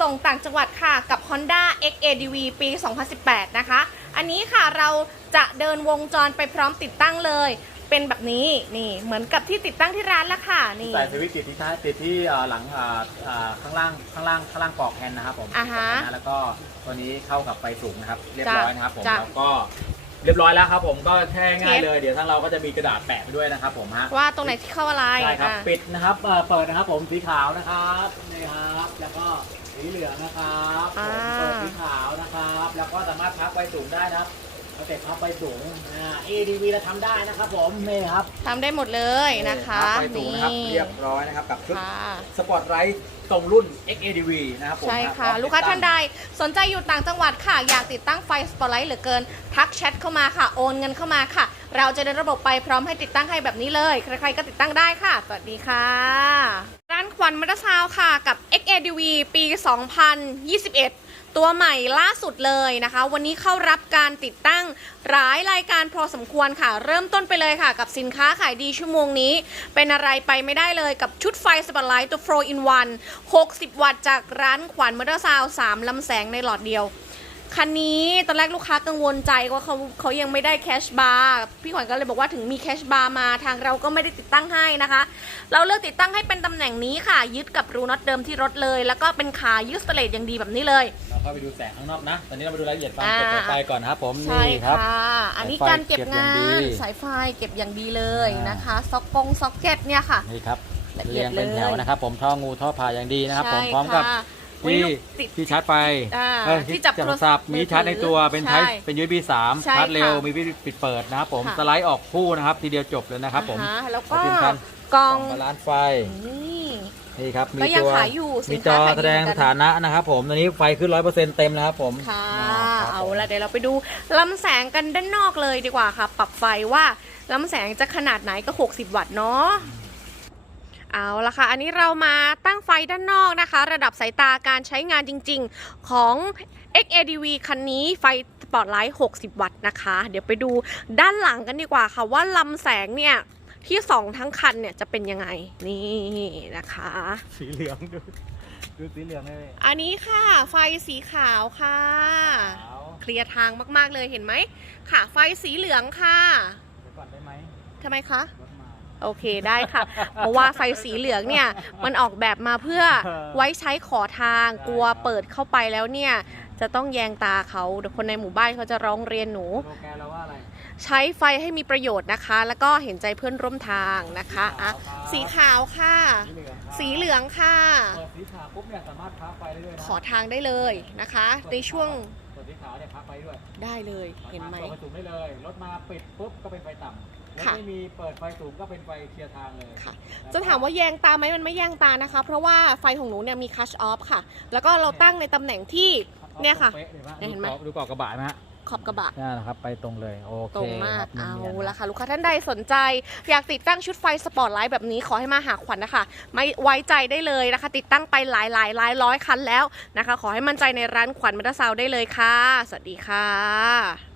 ส่งต่างจังหวัดค่ะกับ Honda XADV ปี 2018 นะคะ อันนี้ค่ะเราจะเดินวงจรไปพร้อมติดตั้งเลย เป็นแบบนี้นี่เหมือนกับที่ติดตั้งที่ร้านแล้วค่ะนี่ใส่สวิตช์ติดที่ท้ายติดที่เอ่อหลังอ่าอ่าข้างล่างข้างล่างข้างล่างปลอกแฮนด์นะครับผมอ่าฮะปลกแฮนด์นะแล้วก็ตัวนี้เข้ากับไฟสูงนะครับ เรียบจ้ะร้อยนะครับผมจ้ะแล้วก็ เรียบร้อยแล้วครับผมก็แค่ง่ายเทปเลยเดี๋ยวทางเราก็จะมีกระดาษแปะไปด้วยนะครับผมฮะว่าตรงไหนที่เข้าอะไรใช่ครับอะปิดนะครับเอ่อเปิดนะครับผมสีขาวนะครับนี่ครับแล้วก็สีเหลืองนะครับผมเปิดสีขาวนะครับ แล้วก็สามารถพับไฟสูงได้นะครับ เอาเสร็จพับไฟสูงอ่า ADV เราทำได้นะครับผมนี่ครับทำได้หมดเลยนะคะพับไฟสูงนี่นะครับ เรียบร้อยนะครับกับชุดค่ะ สปอร์ตไรท์ตรงรุ่น XADV นะครับผมใช่ค่ะ รับลูกค้าติดท่าตั้นงใดสนใจอยู่ต่างจังหวัดค่ะ อยากติดตั้งไฟสปอตไลท์เหลือเกิน ทักแชทเข้ามาค่ะ โอนเงินเข้ามาค่ะ เราจะเดินระบบไปพร้อมให้ติดตั้งให้แบบนี้เลย ใครๆก็ติดตั้งได้ค่ะ สวัสดีค่ะ ร้านควันมัตซาวค่ะกับ XADV ปี 2021 ตัวใหม่ล่าสุดเลยนะคะ วันนี้เข้ารับการติดตั้งหลายรายการพอสมควรค่ะ เริ่มต้นไปเลยค่ะ กับสินค้าขายดีชั่วโมงนี้ เป็นอะไรไปไม่ได้เลยกับชุดไฟสปอตไลท์ตัว Pro in One 60 วัตต์จากร้านขวัญมอเตอร์ซาว3ลำแสงในหลอดเดียว คันนี้ตอนแรกลูกค้ากังวลใจว่าเขาเขายังไม่ได้แคชบาร์พี่ขวัญก็เลยบอกว่าถึงมีแคชบาร์มาทางเราก็ไม่ได้ติดตั้งให้นะคะ เราเลือกติดตั้งให้เป็นตำแหน่งนี้ค่ะ ยึดกับรูน็อตเดิมที่รถเลย แล้วก็เป็นขายึดสเตเลตอย่างดีแบบนี้เลย เราเข้าไปดูแสงข้างนอกนะ ตอนนี้เรามาดูรายละเอียดฟังอ่าเก็บไฟก่อนนะครับผมใช่นี่ครับค่ะอันนี้สายไฟการเก็บเก็บอย่างงาดีนสายไฟเก็บอย่างดีเลยอ่าน นะคะ ซ็อกกงซ็อกเก็ตเนี่ยค่ะ นี่ครับละเอียเรีดยงเป็นเลยแถวนะครับ ผมท่องูท่อผ่าอย่างดีนะครับ ผมใช่พร้อมกับค่ะอุ๊ยที่ลูกติด ที่ชาร์จไฟอ่าเอ้ยที่จับโทรศัพท์โทรศัพท์มีชาร์จในตัวเป็นใช่ไทป์เป็น USB 3ใช่ชาร์จเร็วค่ะมีวิธีปิดเปิดนะครับผมค่ะ สไลด์ออกคู่นะครับทีเดียวจบเลยนะครับผม อ่าฮะแล้วก็ที่สำคัญกล่อง บาลานซ์ไฟ นี่ นี่ครับมีก็ยังตัวขายอยู่สิมีนจค้าอขายดีแสดงเหมืสอนกัน ถานะนะครับผมตอนนี้ไฟขึ้น100%เต็มแล้วครับผมค่ะ ครับเอาผมละเดี๋ยวเราไปดูลำแสงกันด้านนอกเลยดีกว่าค่ะ ปรับไฟว่าลำแสงจะขนาดไหนก็ 60 วัตต์เนาะเอาละค่ะ อันนี้เรามาตั้งไฟด้านนอกนะคะ ระดับสายตาการใช้งานจริงๆของ XADV คันนี้ไฟสปอตไลท์ 60 วัตต์นะคะ เดี๋ยวไปดูด้านหลังกันดีกว่าค่ะว่าลำแสงเนี่ย ที่ส่องทั้งคันเนี่ยจะเป็นยังไงนี่นะคะ สีเหลืองดูดูสีเหลืองเลยอันนี้ค่ะ ไฟสีขาวค่ะ ขาวเคลียร์ทางมากๆเลยเห็นไหมค่ะ ไฟสีเหลืองค่ะเดี๋ยวก่อนได้ไหมทำไมคะ รถมาโอเคได้ค่ะ เพราะว่าไฟสีเหลืองเนี่ย มันออกแบบมาเพื่อไว้ใช้ขอทางกลัวเปิดเข้าไปแล้วเนี่ย จะต้องแยงตาเขาเดี๋ยวคนในหมู่บ้านเขาจะร้องเรียนหนู โลแกนเราว่าอะไร ใช้ไฟให้มีประโยชน์นะคะ แล้วก็เห็นใจเพื่อนร่วมทางนะคะอะสีขาวค่ะ สีเหลืองครับสีเหลืองค่ะ เปิดสีขาวปุ๊บเนี่ยสามารถพับไฟได้ด้วยนะขอทางได้เลยนะคะ ในช่วงเปิดสีขาวเนี่ยพับไฟด้วยได้เลยเห็นไหม เปิดไฟสูงได้เลยรถมาปิดปุ๊บก็เป็นไฟต่ำรถค่ะ ไม่มีเปิดไฟสูงก็เป็นไฟเคลียร์ทางเลยค่ะ จะถามว่าแยงตาไหมมันไม่แยงตานะคะ เพราะว่าไฟของหนูเนี่ยมีคัชออฟค่ะ แล้วก็เราตั้งในตำแหน่งที่ เนี่ยค่ะป๊ลยเนี่ยเห็นไหม ดูกรอบกระบะไหมฮะ ขอบกระบะนี่นะครับไปตรงเลยโอเคตรงมากครับเอานียนๆละค่ะ ลูกค้าท่านใดสนใจ อยากติดตั้งชุดไฟสปอตไลท์แบบนี้ขอให้มาหาขวัญนะคะ ไม่ไว้ใจได้เลยนะคะ ติดตั้งไปหลายหลายหลายร้อยคันแล้วนะคะ ขอให้มั่นใจในร้านขวัญมัตซาวได้เลยค่ะ สวัสดีค่ะ